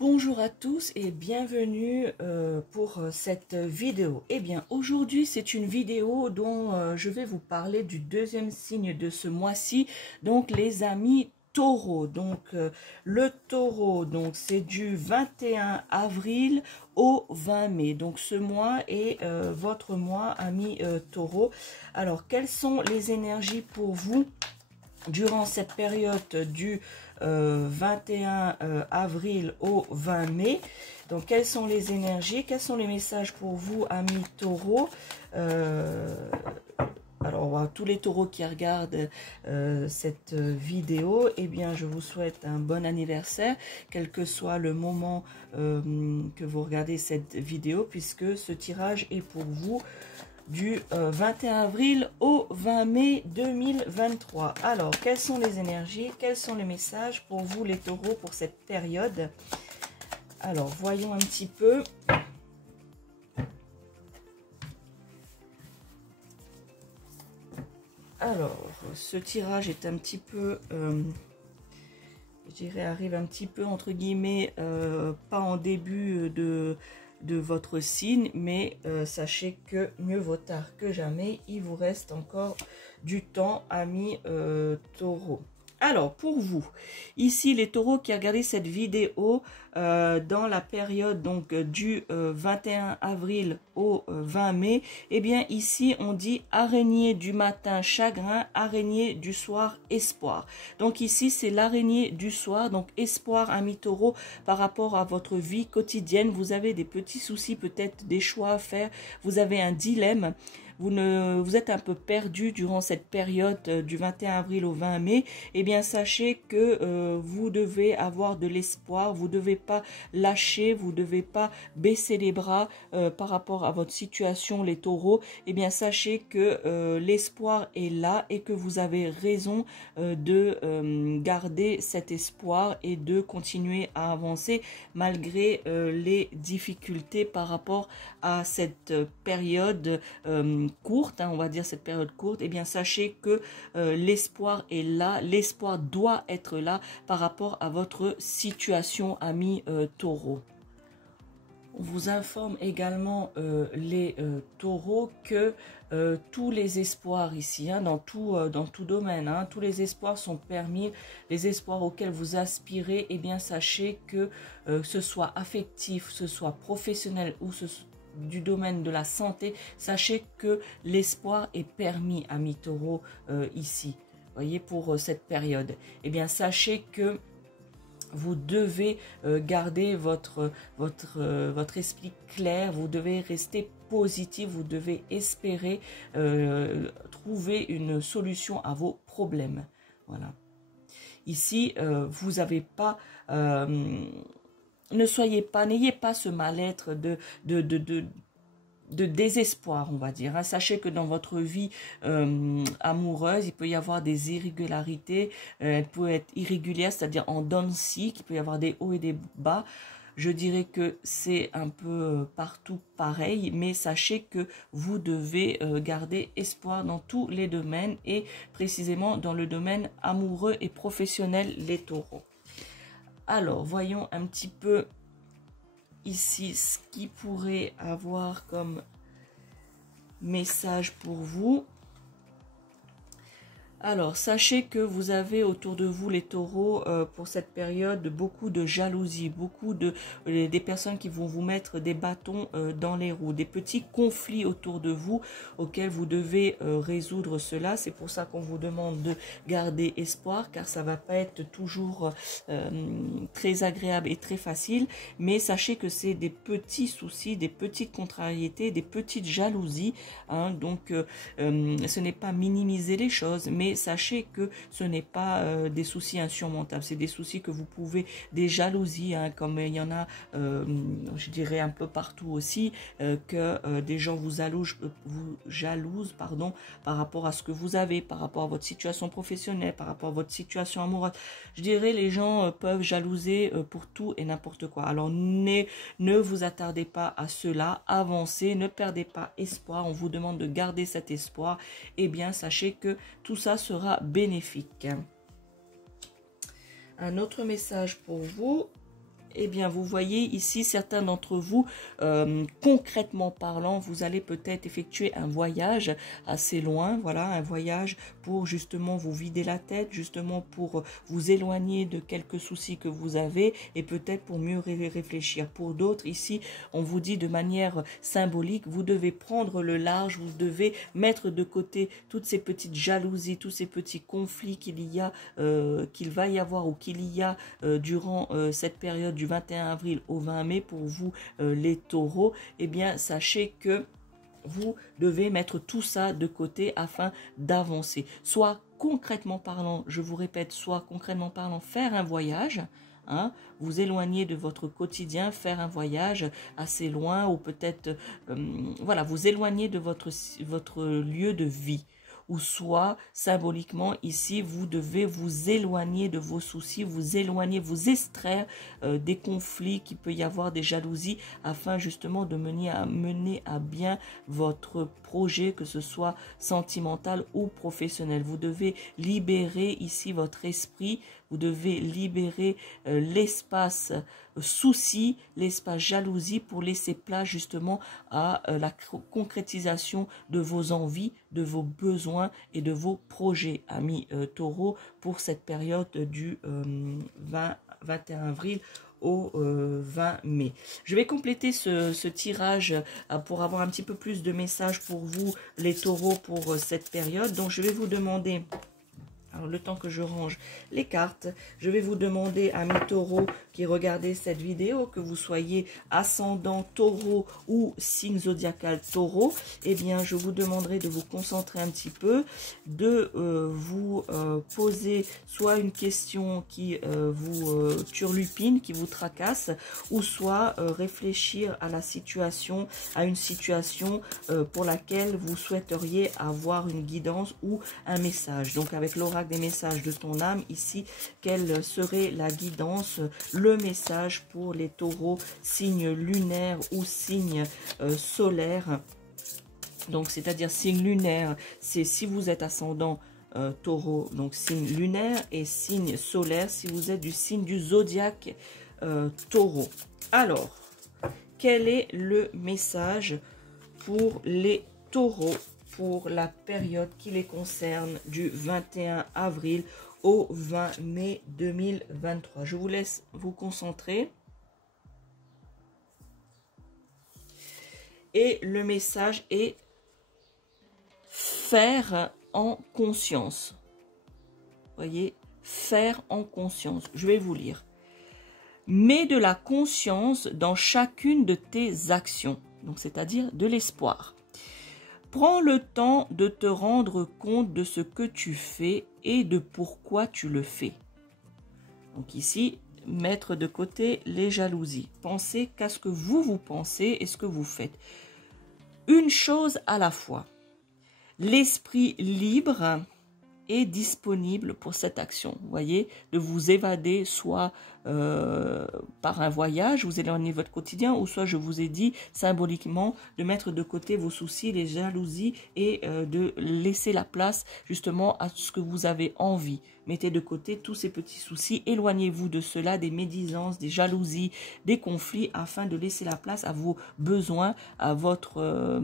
Bonjour à tous et bienvenue pour cette vidéo. Eh bien, aujourd'hui, c'est une vidéo dont je vais vous parler du deuxième signe de ce mois-ci, donc les amis taureaux. Donc, le taureau, donc c'est du 21 avril au 20 mai. Donc, ce mois est votre mois, amis taureaux. Alors, quelles sont les énergies pour vous durant cette période du 21 avril au 20 mai? Donc, quelles sont les énergies? Quels sont les messages pour vous, amis taureaux? Alors, tous les taureaux qui regardent cette vidéo, eh bien, je vous souhaite un bon anniversaire, quel que soit le moment que vous regardez cette vidéo, puisque ce tirage est pour vous du 21 avril au 20 mai 2023. Alors, quelles sont les énergies? Quels sont les messages pour vous, les taureaux, pour cette période? Alors, voyons un petit peu. Alors, ce tirage est un petit peu, je dirais, arrive un petit peu, entre guillemets, pas en début de votre signe, mais sachez que mieux vaut tard que jamais. Il vous reste encore du temps, amis taureaux. Alors, pour vous, ici, les taureaux qui regardent cette vidéo dans la période donc du 21 avril au 20 mai, eh bien, ici, on dit araignée du matin, chagrin, araignée du soir, espoir. Donc, ici, c'est l'araignée du soir, donc espoir, amis taureaux, par rapport à votre vie quotidienne. Vous avez des petits soucis, peut-être des choix à faire, vous avez un dilemme. Vous êtes un peu perdu durant cette période du 21 avril au 20 mai, eh bien sachez que vous devez avoir de l'espoir, vous ne devez pas lâcher, vous ne devez pas baisser les bras par rapport à votre situation, les taureaux. Eh bien sachez que l'espoir est là et que vous avez raison de garder cet espoir et de continuer à avancer malgré les difficultés par rapport à cette période courte, on va dire cette période courte. Eh bien sachez que l'espoir est là, l'espoir doit être là par rapport à votre situation, amis taureaux. On vous informe également les taureaux que tous les espoirs ici, dans tout domaine, tous les espoirs sont permis, les espoirs auxquels vous aspirez, eh bien sachez que ce soit affectif, ce soit professionnel ou du domaine de la santé, sachez que l'espoir est permis, amis taureaux, ici. Voyez, pour cette période. Eh bien, sachez que vous devez garder votre esprit clair, vous devez rester positif, vous devez espérer trouver une solution à vos problèmes. Voilà. Ici, vous n'avez pas... n'ayez pas ce mal-être de désespoir, on va dire. Sachez que dans votre vie amoureuse, il peut y avoir des irrégularités, elle peut être irrégulière, c'est-à-dire en dents de scie, qu'il peut y avoir des hauts et des bas. Je dirais que c'est un peu partout pareil, mais sachez que vous devez garder espoir dans tous les domaines et précisément dans le domaine amoureux et professionnel, les taureaux. Alors, voyons un petit peu ici ce qui pourrait avoir comme message pour vous. Alors, sachez que vous avez autour de vous, les taureaux, pour cette période, beaucoup de jalousie, des personnes qui vont vous mettre des bâtons dans les roues, des petits conflits autour de vous auxquels vous devez résoudre cela. C'est pour ça qu'on vous demande de garder espoir, car ça va pas être toujours très agréable et très facile. Mais sachez que c'est des petits soucis, des petites contrariétés, des petites jalousies. Donc, ce n'est pas minimiser les choses, mais sachez que ce n'est pas des soucis insurmontables, c'est des soucis que vous pouvez, des jalousies, comme il y en a, je dirais un peu partout aussi, que des gens vous jalousent, par rapport à ce que vous avez, par rapport à votre situation professionnelle, par rapport à votre situation amoureuse. Je dirais les gens peuvent jalouser pour tout et n'importe quoi. Alors ne vous attardez pas à cela, avancez, ne perdez pas espoir. On vous demande de garder cet espoir. Eh bien, sachez que tout ça sera bénéfique. Un autre message pour vous. Eh bien, vous voyez ici, certains d'entre vous, concrètement parlant, vous allez peut-être effectuer un voyage assez loin, voilà, un voyage pour justement vous vider la tête, justement pour vous éloigner de quelques soucis que vous avez et peut-être pour mieux réfléchir. Pour d'autres, ici, on vous dit de manière symbolique, vous devez prendre le large, vous devez mettre de côté toutes ces petites jalousies, tous ces petits conflits qu'il va y avoir ou qu'il y a durant cette période du 21 avril au 20 mai pour vous les taureaux. Eh bien, sachez que vous devez mettre tout ça de côté afin d'avancer. Soit concrètement parlant, je vous répète, soit concrètement parlant, faire un voyage, hein, vous éloigner de votre quotidien, faire un voyage assez loin ou peut-être, voilà, vous éloigner de votre lieu de vie. Ou soit, symboliquement, ici, vous devez vous éloigner de vos soucis, vous éloigner, vous extraire des conflits qu'il peut y avoir, des jalousies, afin justement de mener à bien votre projet, que ce soit sentimental ou professionnel. Vous devez libérer ici votre esprit, vous devez libérer l'espace souci, l'espace jalousie pour laisser place justement à la concrétisation de vos envies, de vos besoins et de vos projets, amis taureaux, pour cette période du 21 avril au 20 mai. Je vais compléter ce tirage pour avoir un petit peu plus de messages pour vous, les taureaux, pour cette période. Donc, je vais vous demander... Alors, le temps que je range les cartes, je vais vous demander, amis taureaux qui regardez cette vidéo, que vous soyez ascendant taureau ou signe zodiacal taureau, eh bien, je vous demanderai de vous concentrer un petit peu, de vous poser soit une question qui vous turlupine, qui vous tracasse, ou soit réfléchir à la situation, à une situation pour laquelle vous souhaiteriez avoir une guidance ou un message. Donc, avec l'oracle des messages de ton âme, ici, quelle serait la guidance, le message pour les taureaux, signe lunaire ou signe solaire. Donc, c'est-à-dire signe lunaire, c'est si vous êtes ascendant taureau, donc signe lunaire, et signe solaire si vous êtes du signe du zodiaque taureau. Alors, quel est le message pour les taureaux pour la période qui les concerne du 21 avril au 20 mai 2023? Je vous laisse vous concentrer. Et le message est faire en conscience. Voyez, faire en conscience. Je vais vous lire. Mets de la conscience dans chacune de tes actions. Donc, c'est-à-dire de l'espoir. Prends le temps de te rendre compte de ce que tu fais et de pourquoi tu le fais. Donc ici, mettre de côté les jalousies. Pensez qu'à ce que vous pensez et ce que vous faites. Une chose à la fois. L'esprit libre est disponible pour cette action. Vous voyez, de vous évader soit par un voyage, vous éloignez votre quotidien, ou soit je vous ai dit symboliquement de mettre de côté vos soucis, les jalousies et de laisser la place justement à ce que vous avez envie. Mettez de côté tous ces petits soucis, éloignez-vous de cela, des médisances, des jalousies, des conflits, afin de laisser la place à vos besoins, à votre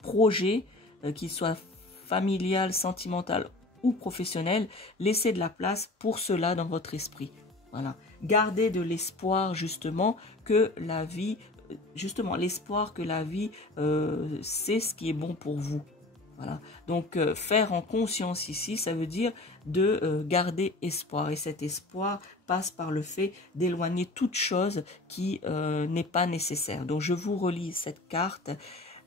projet, qu'il soit familial, sentimental ou professionnel. Laissez de la place pour cela dans votre esprit. Voilà. Gardez de l'espoir justement que la vie, l'espoir que la vie, c'est ce qui est bon pour vous. Voilà. Donc, faire en conscience ici, ça veut dire de garder espoir. Et cet espoir passe par le fait d'éloigner toute chose qui n'est pas nécessaire. Donc, je vous relis cette carte.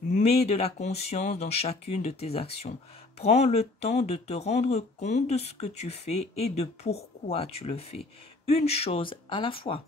Mets de la conscience dans chacune de tes actions. Prends le temps de te rendre compte de ce que tu fais et de pourquoi tu le fais. Une chose à la fois.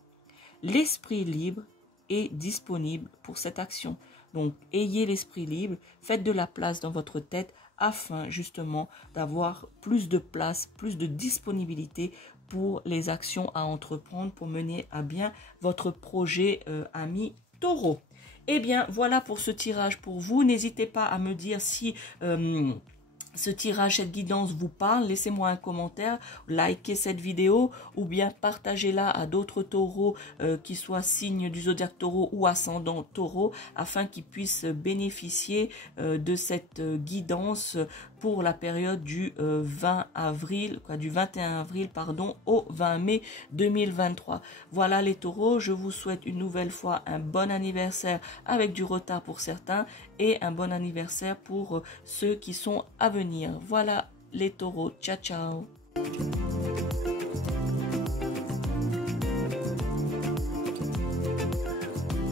L'esprit libre est disponible pour cette action. Donc, ayez l'esprit libre, faites de la place dans votre tête afin justement d'avoir plus de place, plus de disponibilité pour les actions à entreprendre pour mener à bien votre projet, ami taureau. Eh bien, voilà pour ce tirage pour vous. N'hésitez pas à me dire si ce tirage, cette guidance vous parle, laissez-moi un commentaire, likez cette vidéo ou bien partagez-la à d'autres taureaux qui soient signes du zodiaque taureau ou ascendant taureau afin qu'ils puissent bénéficier de cette guidance pour la période du 20 avril, du 21 avril pardon, au 20 mai 2023. Voilà les taureaux, je vous souhaite une nouvelle fois un bon anniversaire avec du retard pour certains et un bon anniversaire pour ceux qui sont à venir. Voilà les taureaux, ciao ciao.